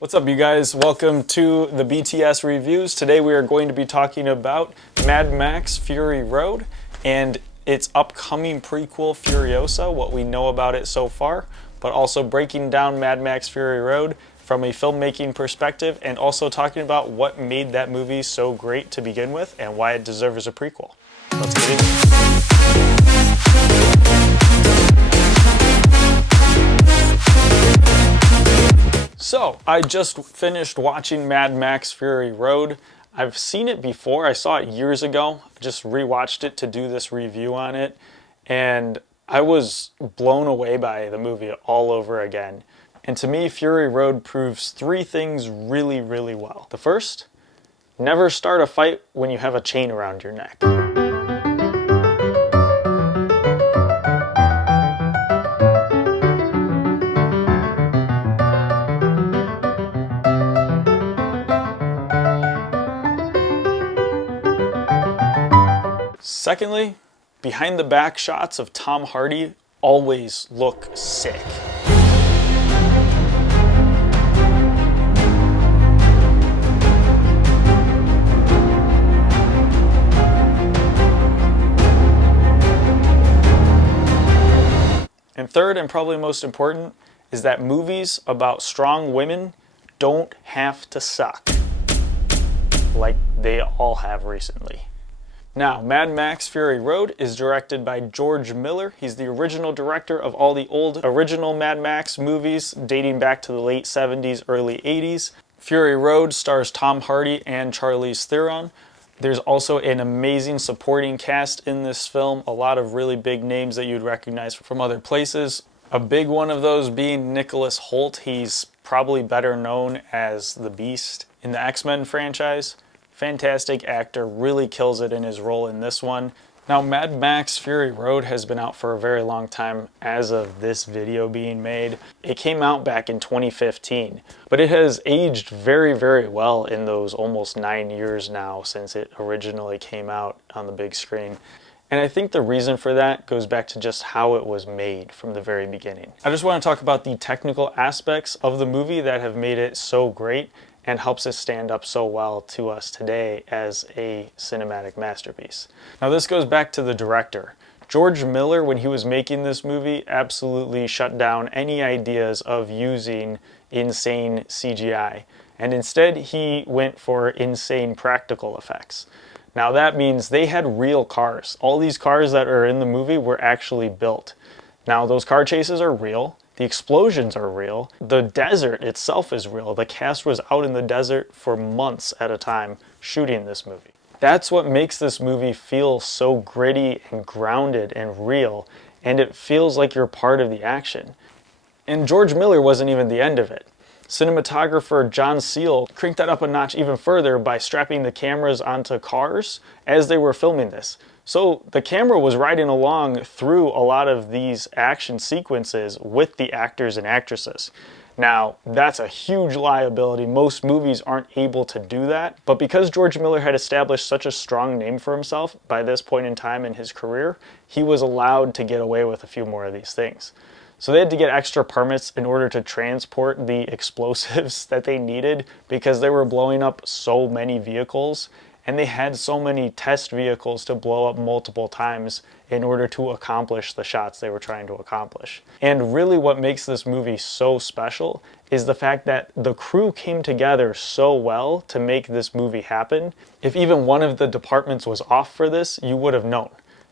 What's up, you guys? Welcome to the BTS reviews. Today we are going to be talking about Mad Max Fury Road and its upcoming prequel Furiosa, what we know about it so far, but also breaking down Mad Max Fury Road from a filmmaking perspective and also talking about what made that movie so great to begin with and why it deserves a prequel. Let's get into it. So, I just finished watching Mad Max Fury Road. I've seen it before. I saw it years ago. Just rewatched it to do this review on it. And I was blown away by the movie all over again. And to me, Fury Road proves three things really, really well. The first, never start a fight when you have a chain around your neck. Secondly, behind the back shots of Tom Hardy always look sick. And third, and probably most important, is that movies about strong women don't have to suck like they all have recently. Now, Mad Max Fury Road is directed by George Miller. He's the original director of all the old original Mad Max movies dating back to the late 70s, early 80s. Fury Road stars Tom Hardy and Charlize Theron. There's also an amazing supporting cast in this film, a lot of really big names that you'd recognize from other places. A big one of those being Nicholas Hoult. He's probably better known as the Beast in the X-Men franchise. Fantastic actor, really kills it in his role in this one. Now, Mad Max Fury Road has been out for a very long time as of this video being made. It came out back in 2015, but it has aged very, very well in those almost 9 years now since it originally came out on the big screen. And I think the reason for that goes back to just how it was made from the very beginning. I just want to talk about the technical aspects of the movie that have made it so great and helps it stand up so well to us today as a cinematic masterpiece. Now, this goes back to the director. George Miller, when he was making this movie, absolutely shut down any ideas of using insane CGI. And instead, he went for insane practical effects. Now, that means they had real cars. All these cars that are in the movie were actually built. Now, those car chases are real. The explosions are real. The desert itself is real. The cast was out in the desert for months at a time shooting this movie. That's what makes this movie feel so gritty and grounded and real, and it feels like you're part of the action. And George Miller wasn't even the end of it. Cinematographer John Seale cranked that up a notch even further by strapping the cameras onto cars as they were filming this. So the camera was riding along through a lot of these action sequences with the actors and actresses. Now, that's a huge liability. Most movies aren't able to do that. But because George Miller had established such a strong name for himself by this point in time in his career, he was allowed to get away with a few more of these things. So they had to get extra permits in order to transport the explosives that they needed because they were blowing up so many vehicles. And they had so many test vehicles to blow up multiple times in order to accomplish the shots they were trying to accomplish. And really what makes this movie so special is the fact that the crew came together so well to make this movie happen. If even one of the departments was off for this, you would have known.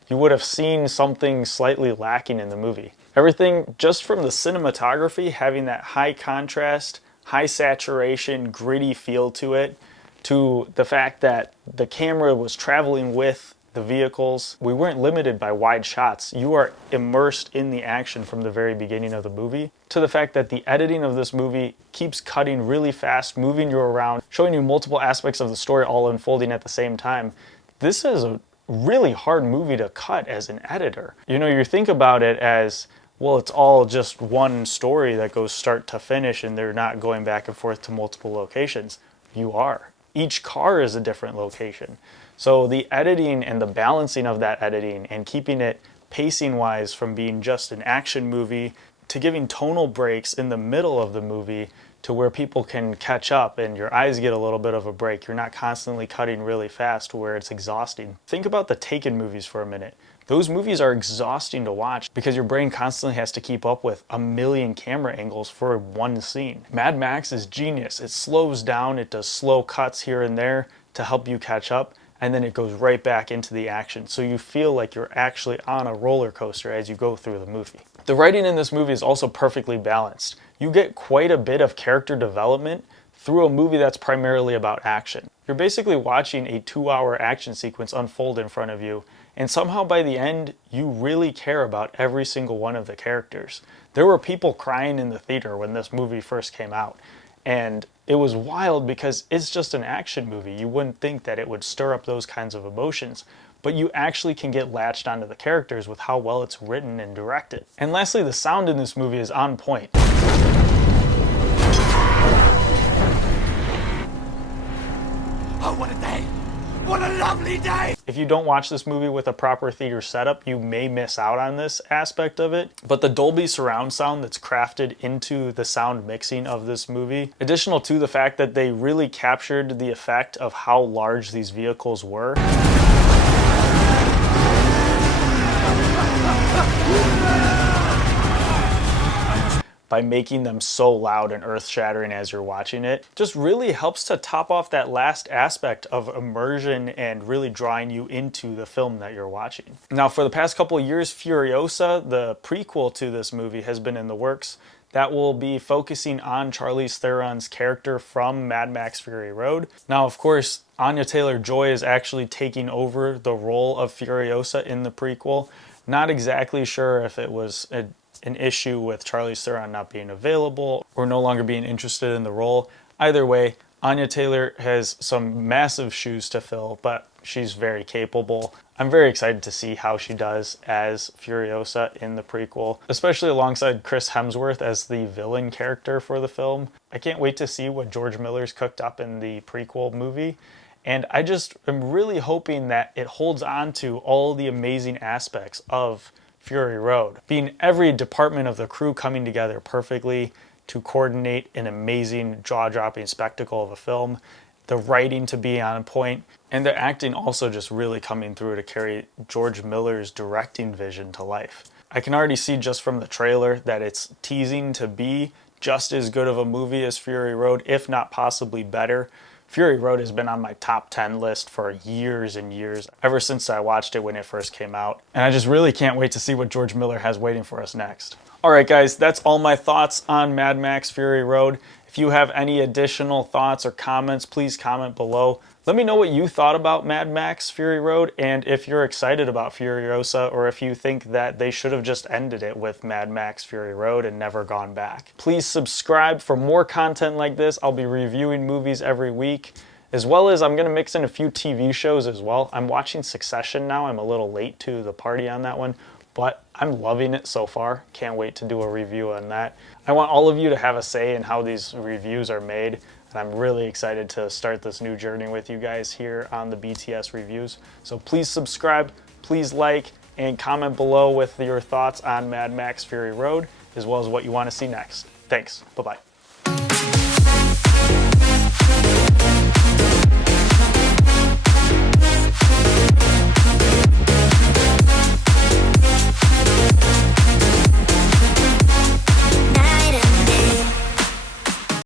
You would have seen something slightly lacking in the movie. Everything just from the cinematography, having that high contrast, high saturation, gritty feel to it, to the fact that the camera was traveling with the vehicles. We weren't limited by wide shots. You are immersed in the action from the very beginning of the movie, to the fact that the editing of this movie keeps cutting really fast, moving you around, showing you multiple aspects of the story all unfolding at the same time. This is a really hard movie to cut as an editor. You know, you think about it as, well, it's all just one story that goes start to finish and they're not going back and forth to multiple locations. You are. Each car is a different location. So the editing and the balancing of that editing and keeping it pacing-wise from being just an action movie to giving tonal breaks in the middle of the movie to where people can catch up and your eyes get a little bit of a break. You're not constantly cutting really fast where it's exhausting. Think about the Taken movies for a minute. Those movies are exhausting to watch because your brain constantly has to keep up with a million camera angles for one scene. Mad Max is genius. It slows down, it does slow cuts here and there to help you catch up, and then it goes right back into the action. So you feel like you're actually on a roller coaster as you go through the movie. The writing in this movie is also perfectly balanced. You get quite a bit of character development through a movie that's primarily about action. You're basically watching a 2-hour action sequence unfold in front of you, and somehow by the end, you really care about every single one of the characters. There were people crying in the theater when this movie first came out, and it was wild because it's just an action movie. You wouldn't think that it would stir up those kinds of emotions, but you actually can get latched onto the characters with how well it's written and directed. And lastly, the sound in this movie is on point. Oh, what a day! What a lovely day! If you don't watch this movie with a proper theater setup, you may miss out on this aspect of it. But the Dolby surround sound that's crafted into the sound mixing of this movie, additional to the fact that they really captured the effect of how large these vehicles were. By making them so loud and earth-shattering as you're watching it, just really helps to top off that last aspect of immersion and really drawing you into the film that you're watching. Now, for the past couple of years, Furiosa, the prequel to this movie, has been in the works. That will be focusing on Charlize Theron's character from Mad Max Fury Road. Now, of course, Anya Taylor-Joy is actually taking over the role of Furiosa in the prequel. Not exactly sure if it was an issue with Charlize Theron not being available or no longer being interested in the role. Either way, Anya Taylor has some massive shoes to fill, but she's very capable. I'm very excited to see how she does as Furiosa in the prequel, especially alongside Chris Hemsworth as the villain character for the film. I can't wait to see what George Miller's cooked up in the prequel movie. And I just am really hoping that it holds on to all the amazing aspects of Fury Road, being every department of the crew coming together perfectly to coordinate an amazing jaw-dropping spectacle of a film, the writing to be on point, and the acting also just really coming through to carry George Miller's directing vision to life. I can already see just from the trailer that it's teasing to be just as good of a movie as Fury Road, if not possibly better. Fury Road has been on my top 10 list for years and years, ever since I watched it when it first came out. And I just really can't wait to see what George Miller has waiting for us next. Alright guys, that's all my thoughts on Mad Max Fury Road. If you have any additional thoughts or comments, please comment below. Let me know what you thought about Mad Max Fury Road, and if you're excited about Furiosa, or if you think that they should have just ended it with Mad Max Fury Road and never gone back. Please subscribe for more content like this. I'll be reviewing movies every week, as well as I'm going to mix in a few TV shows as well. I'm watching Succession now. I'm a little late to the party on that one, but I'm loving it so far. Can't wait to do a review on that. I want all of you to have a say in how these reviews are made. And I'm really excited to start this new journey with you guys here on the BTS Reviews. So please subscribe, please like, and comment below with your thoughts on Mad Max Fury Road, as well as what you want to see next. Thanks. Bye-bye.